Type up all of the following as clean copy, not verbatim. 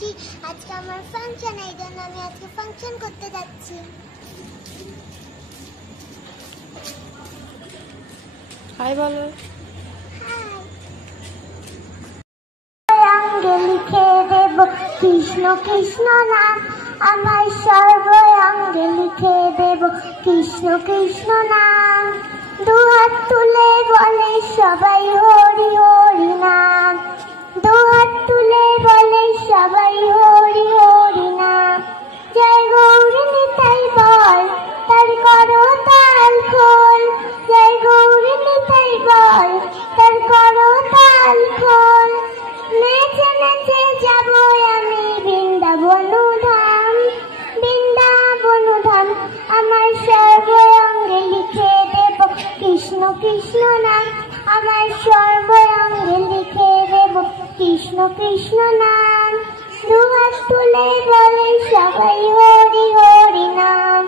যাচ্ছি। আজকে আমার ফাংশন, এই জন্য আমি আজকে ফাংশন করতে যাচ্ছি। হাই বলো। অঙ্গে লিখে দেব কৃষ্ণ কৃষ্ণ নাম, আমার সর্ব অঙ্গে লিখে দেব কৃষ্ণ কৃষ্ণ নাম। দুহাত তুলে বলে সবাই হরি হরি নাম, দুহাত তুলে বলে সবাই হরি হরি নাম। জয় গৌরী নিতাই বল, তার করো তাল খোল, জয় গৌরী নিতাই বল, তার করো তাল খোল। নেচে নেচে যাব আমি বৃন্দাবন ধাম, বৃন্দাবন ধাম। আমার সর্ব অঙ্গে লিখে দেব কৃষ্ণ কৃষ্ণ নাম, আমার সর্ব অঙ্গে লিখে দেব কৃষ্ণ কৃষ্ণ নাম। দুহাত তুলে বলে সবাই হরি হরি নাম,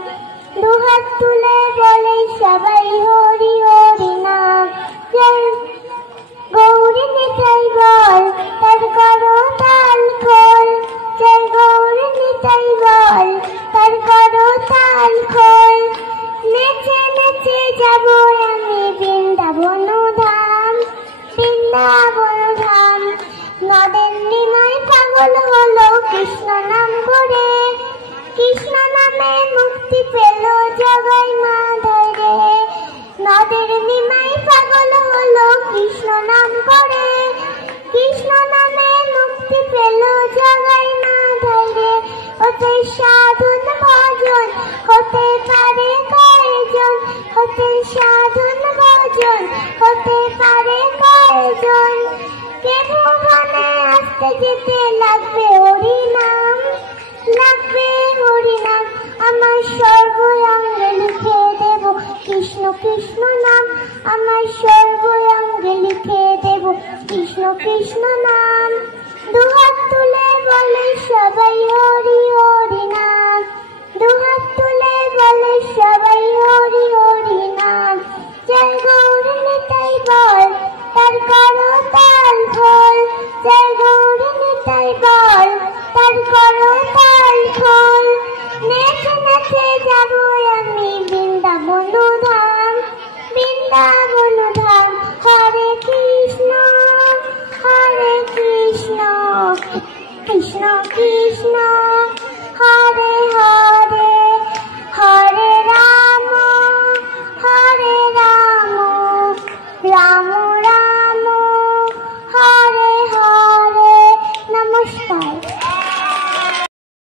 দুহাত তুলে বলে সবাই হরি হরি নাম। জয় গৌরী নিতাই বল, তার করো তাল খোল, জয় গৌরী নিতাই বল, তার করো তাল খোল। নেচে নেচে যাব আমি বৃন্দাবন ধাম, বৃন্দাবন ধাম। নদের নিমাই পাগল হলো কৃষ্ণ নাম করে, কৃষ্ণ নামে মুক্তি পেল জগাই মাধব রে। নদের নিমাই পাগল হলো কৃষ্ণ নাম করে, কৃষ্ণ নামে মুক্তি পেল জগাই মাধব রে। ওতে সাধন ভজন হতে পারে কয়জন, হতে সাধন ভজন হতে পারে কয়জন। কে ভুবনে আসতে যেতে লাগবে হরি নাম, লাগবে হরি নাম। আমার সর্ব অঙ্গে লিখে দেব কৃষ্ণ কৃষ্ণ নাম, আমার সর্ব অঙ্গে লিখে দেব কৃষ্ণ কৃষ্ণ নাম। দুহাত তুলে বলে সবাই হরি হরি নাম, দুহাত তুলে বলে সবাই হরি হরি নাম। জয় গৌরী নিতাই বল, তার করো তাল খোল, জয় গৌরী নিতাই বল, তার করো তাল খোল। নেচে নেচে যাব আমি বৃন্দাবন ধাম, বৃন্দাবন ধাম। হরে কৃষ্ণ হরে কৃষ্ণ, কৃষ্ণ কৃষ্ণ হরে হরে, হরে রাম হরে রাম, রাম রাম হরে হরে। নমস্কার,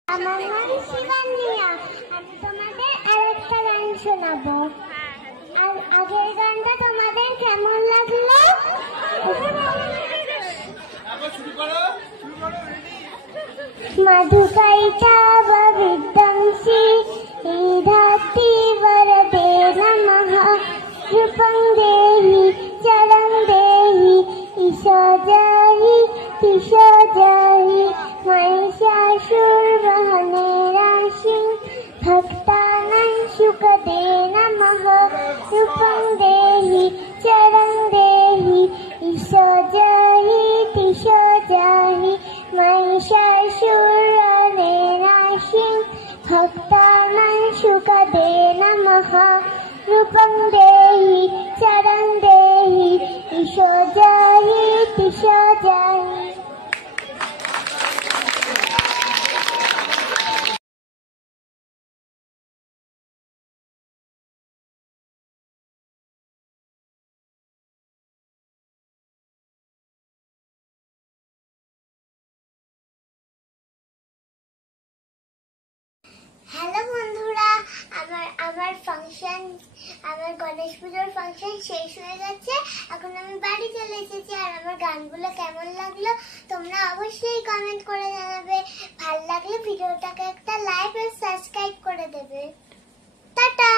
আমার নাম শিবানিয়া। আমি তোমাদের আরেকটা গান শোনাবো। আর আগের গানটা তোমাদের কেমন লাগলো? মধুকৈটা বিদ্যাংসি ধাতি বরদে নমঃ, রূপং দেহি চরং দেহি ঈশো জহি তিশো জহি, মহিষাসুরবহনে রাশিং ভক্তানাং সুখদে নমঃ, রূপং দেহি চরং দেহি ঈশো জহি তিশো জহি, মহিষাসুরবহনে রাশিং ভক্তানাং সুখদে নমঃ, রূপং দেহি চরং দেহি ঈশো জহি তিশো জহি। হ্যালো বন্ধুরা, আমার ফাংশন, আমার গণেশ পুজোর ফাংশন শেষ হয়ে গেছে। এখন আমি বাড়ি চলে এসেছি। আর আমার গানগুলো কেমন লাগলো তোমরা অবশ্যই কমেন্ট করে জানাবে। ভালো লাগলে ভিডিওটাকে একটা লাইক আর সাবস্ক্রাইব করে দেবে। টাটা।